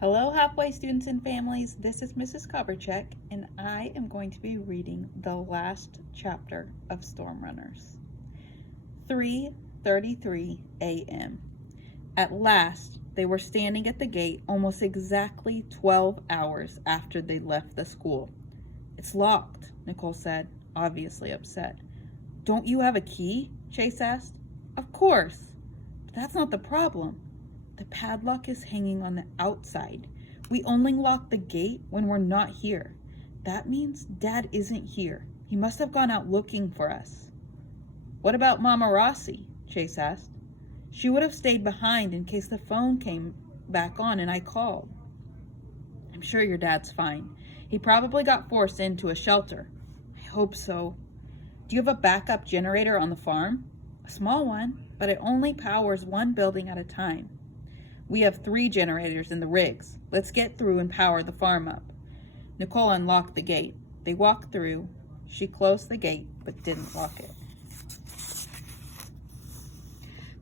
Hello, halfway students and families. This is Mrs. Koberchek, and I am going to be reading the last chapter of Storm Runners. 3:33 a.m. At last, they were standing at the gate almost exactly 12 hours after they left the school. "It's locked," Nicole said, obviously upset. "Don't you have a key?" Chase asked. "Of course, but that's not the problem. The padlock is hanging on the outside. We only lock the gate when we're not here. That means Dad isn't here. He must have gone out looking for us." "What about Mama Rossi?" Chase asked. "She would have stayed behind in case the phone came back on and I called." "I'm sure your dad's fine. He probably got forced into a shelter." "I hope so." "Do you have a backup generator on the farm?" "A small one, but it only powers one building at a time." "We have 3 generators in the rigs. Let's get through and power the farm up." Nicole unlocked the gate. They walked through. She closed the gate, but didn't lock it.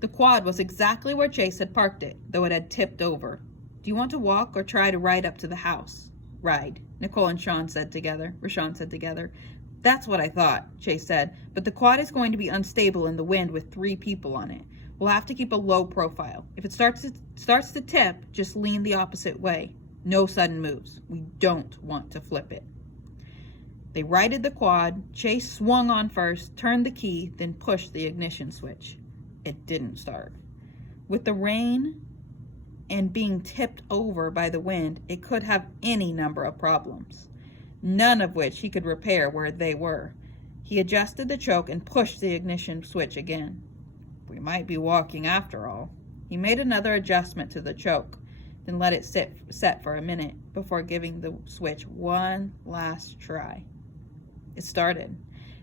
The quad was exactly where Chase had parked it, though it had tipped over. "Do you want to walk or try to ride up to the house?" "Ride," Nicole and Rashawn said together. "That's what I thought," Chase said, "but the quad is going to be unstable in the wind with 3 people on it. We'll have to keep a low profile. If it starts to tip, just lean the opposite way. No sudden moves. We don't want to flip it." They righted the quad. Chase swung on first, turned the key, then pushed the ignition switch. It didn't start. With the rain and being tipped over by the wind, it could have any number of problems, none of which he could repair where they were. He adjusted the choke and pushed the ignition switch again. "We might be walking after all." He made another adjustment to the choke, then let it set for a minute before giving the switch one last try. It started.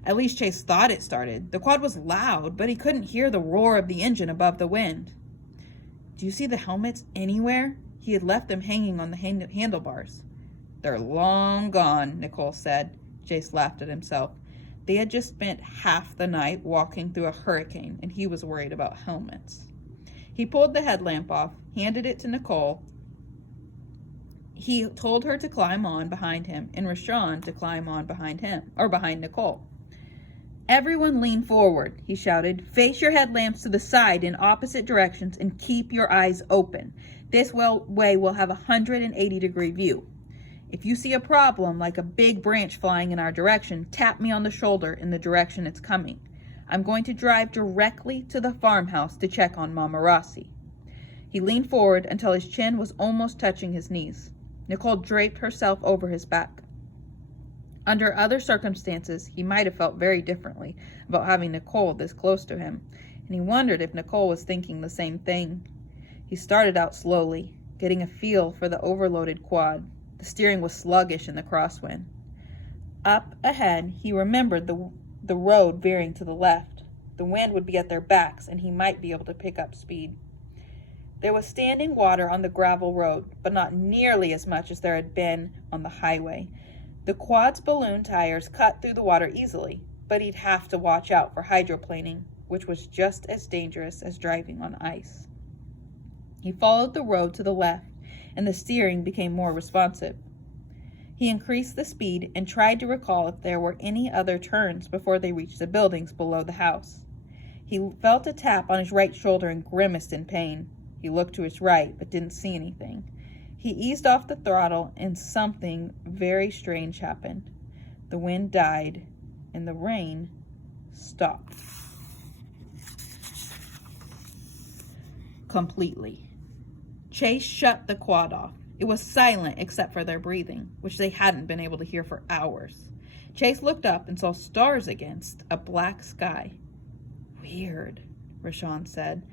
At least Chase thought it started. The quad was loud, but he couldn't hear the roar of the engine above the wind. "Do you see the helmets anywhere?" He had left them hanging on the handlebars. "They're long gone," Nicole said. Chase laughed at himself. They had just spent half the night walking through a hurricane, and he was worried about helmets. He pulled the headlamp off, handed it to Nicole. He told her to climb on behind him, and Rashawn to climb on behind Nicole. "Everyone lean forward," he shouted. "Face your headlamps to the side in opposite directions and keep your eyes open. This way we'll have a 180-degree view. If you see a problem, like a big branch flying in our direction, tap me on the shoulder in the direction it's coming. I'm going to drive directly to the farmhouse to check on Mama Rossi." He leaned forward until his chin was almost touching his knees. Nicole draped herself over his back. Under other circumstances, he might have felt very differently about having Nicole this close to him, and he wondered if Nicole was thinking the same thing. He started out slowly, getting a feel for the overloaded quad. The steering was sluggish in the crosswind. Up ahead, he remembered the road veering to the left. The wind would be at their backs, and he might be able to pick up speed. There was standing water on the gravel road, but not nearly as much as there had been on the highway. The quad's balloon tires cut through the water easily, but he'd have to watch out for hydroplaning, which was just as dangerous as driving on ice. He followed the road to the left, and the steering became more responsive. He increased the speed and tried to recall if there were any other turns before they reached the buildings below the house. He felt a tap on his right shoulder and grimaced in pain. He looked to his right, but didn't see anything. He eased off the throttle, and something very strange happened. The wind died, and the rain stopped. Completely. Chase shut the quad off. It was silent except for their breathing, which they hadn't been able to hear for hours. Chase looked up and saw stars against a black sky. "Weird," Rashawn said.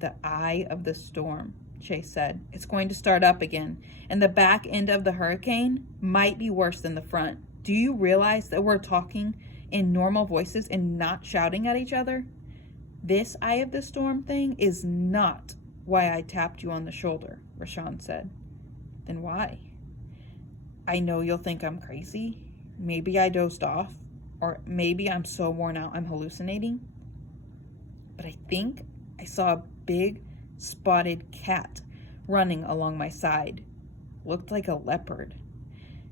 "The eye of the storm," Chase said. "It's going to start up again, and the back end of the hurricane might be worse than the front. Do you realize that we're talking in normal voices and not shouting at each other? This eye of the storm thing is not why I tapped you on the shoulder," Rashawn said. "Then why?" "I know you'll think I'm crazy. Maybe I dozed off, or maybe I'm so worn out I'm hallucinating. But I think I saw a big spotted cat running along my side. looked like a leopard.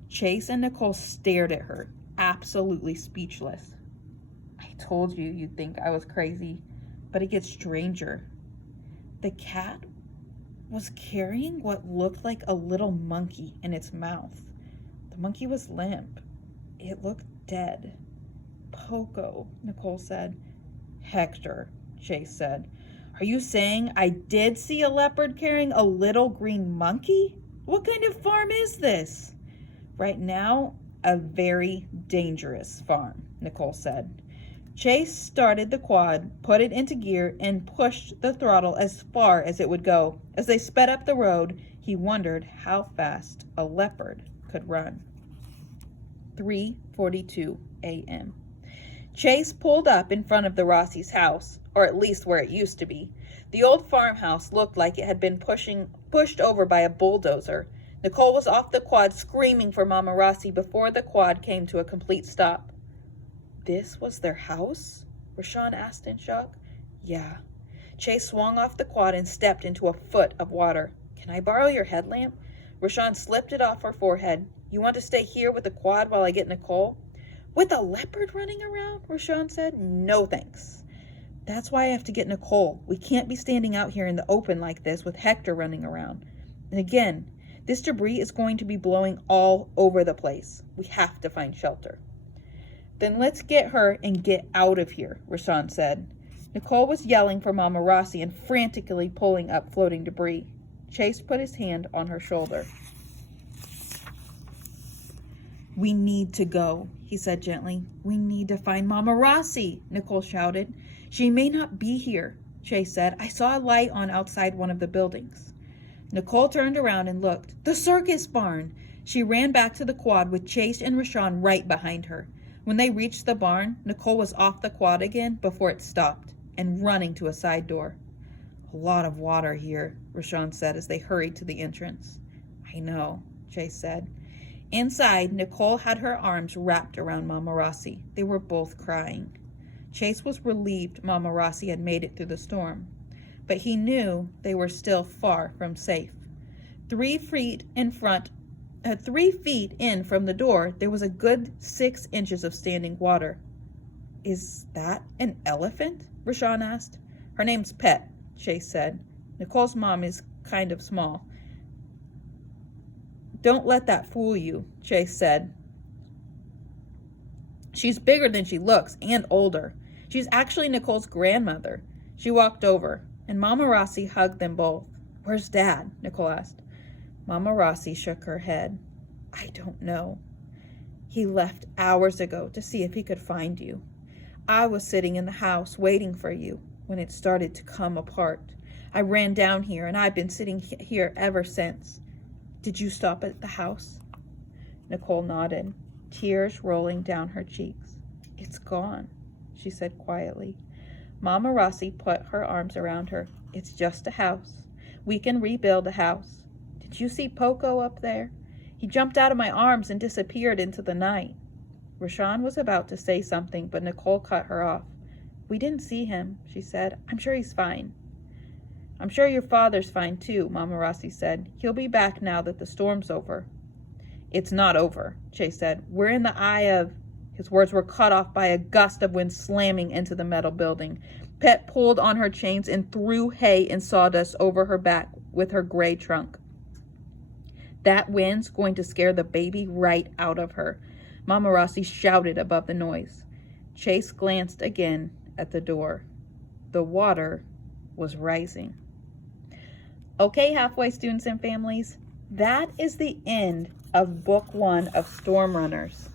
Chase and Nicole stared at her, absolutely speechless. I told you you'd think I was crazy, but it gets stranger. The cat was carrying what looked like a little monkey in its mouth. The monkey was limp. It looked dead. Poco, Nicole said. Hector, Chase said. Are you saying I did see a leopard carrying a little green monkey? What kind of farm is this? Right now, a very dangerous farm, Nicole said. Chase started the quad, put it into gear, and pushed the throttle as far as it would go. As they sped up the road, he wondered how fast a leopard could run. 3:42 a.m. Chase pulled up in front of the Rossi's house, or at least where it used to be. The old farmhouse looked like it had been pushed over by a bulldozer. Nicole was off the quad screaming for Mama Rossi before the quad came to a complete stop. This was their house? Rashawn asked in shock. Yeah. Chase swung off the quad and stepped into a foot of water. Can I borrow your headlamp? Rashawn slipped it off her forehead. You want to stay here with the quad while I get Nicole? With a leopard running around? Rashawn said. No thanks. That's why I have to get Nicole. We can't be standing out here in the open like this with Hector running around. And again, this debris is going to be blowing all over the place. We have to find shelter. Then let's get her and get out of here, Rashawn said. Nicole was yelling for Mama Rossi and frantically pulling up floating debris. Chase put his hand on her shoulder. We need to go, he said gently. We need to find Mama Rossi, Nicole shouted. She may not be here, Chase said. I saw a light on outside one of the buildings. Nicole turned around and looked. The circus barn! She ran back to the quad with Chase and Rashawn right behind her. When they reached the barn, Nicole was off the quad again before it stopped and running to a side door. A lot of water here, Rashawn said as they hurried to the entrance. I know, Chase said. Inside, Nicole had her arms wrapped around Mama Rossi. They were both crying. Chase was relieved Mama Rossi had made it through the storm, but he knew they were still far from safe. 3 feet in from the door, there was a good 6 inches of standing water. Is that an elephant? Rashawn asked. Her name's Pet, Chase said. Nicole's mom is kind of small. Don't let that fool you, Chase said. She's bigger than she looks and older. She's actually Nicole's grandmother. She walked over, and Mama Rossi hugged them both. Where's Dad? Nicole asked. Mama Rossi shook her head. I don't know. He left hours ago to see if he could find you. I was sitting in the house waiting for you when it started to come apart. I ran down here, and I've been sitting here ever since. Did you stop at the house? Nicole nodded, tears rolling down her cheeks. It's gone, she said quietly. Mama Rossi put her arms around her. It's just a house. We can rebuild a house. Did you see Poco up there? He jumped out of my arms and disappeared into the night. Rashawn was about to say something, but Nicole cut her off. We didn't see him, she said. I'm sure he's fine. I'm sure your father's fine too, Mama Rossi said. He'll be back now that the storm's over. It's not over, Chase said. We're in the eye of... His words were cut off by a gust of wind slamming into the metal building. Pet pulled on her chains and threw hay and sawdust over her back with her gray trunk. That wind's going to scare the baby right out of her, Mama Rossi shouted above the noise. Chase glanced again at the door. The water was rising. Okay, halfway students and families, that is the end of book 1 of Storm Runners.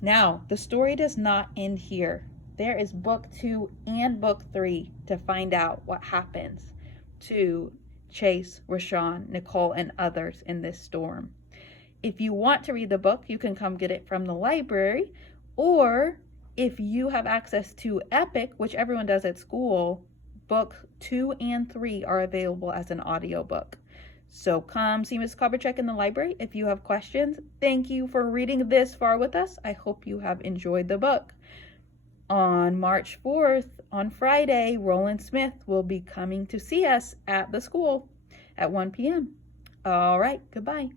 Now, the story does not end here. There is book 2 and book 3 to find out what happens to Chase, Rashawn, Nicole, and others in this storm. If you want to read the book, you can come get it from the library, or if you have access to Epic, which everyone does at school, book 2 and 3 are available as an audiobook. So come see Ms. Koberchek in the library if you have questions. Thank you for reading this far with us. I hope you have enjoyed the book. On March 4th, on Friday, Roland Smith will be coming to see us at the school at 1 p.m. All right, goodbye.